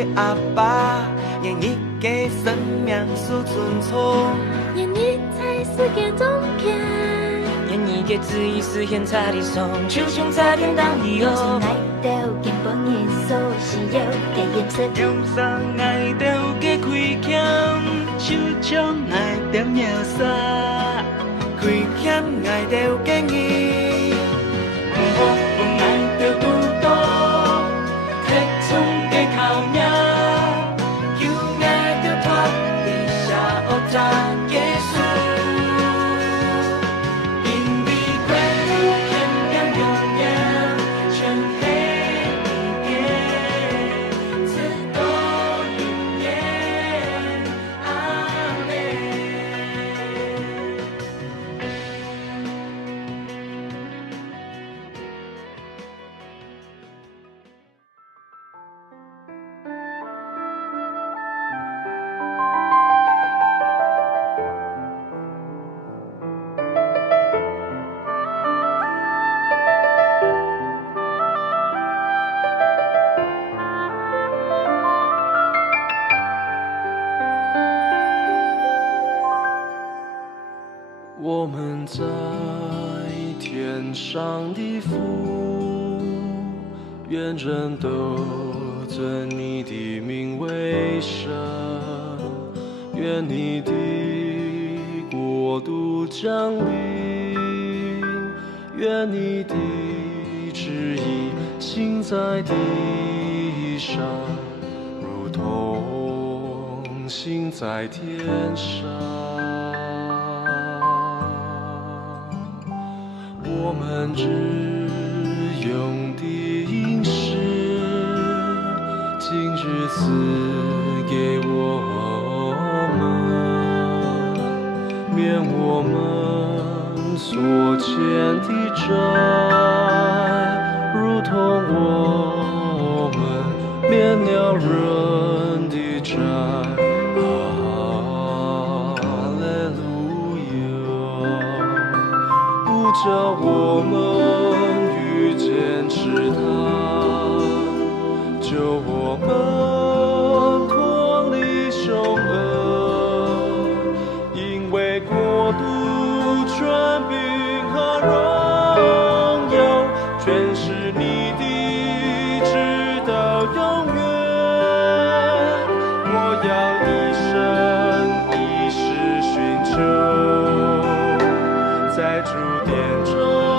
个阿爸，愿意给生命输存错，愿意在世间中间，愿意给旨意实现差理想，就像差点当理由。爱到根本耶稣是要给颜色，用上爱到给开腔，手枪爱到秒杀，开腔爱到给你，不好不爱到拄到，铁冲给靠命，有爱到脱地下恶战结束。我们在天上的父，愿人都尊你的名为圣，愿你的国度降临，愿你的旨意行在地上，如同行在天上。我们日用的饮食，今日赐给我们，免我们所欠的债，如同我们免了人的债。叫我们遇见试探，救我们脱离凶恶，因为国度、权柄和荣耀，全是你的，直到永远。我要一生一世寻求，在主殿中。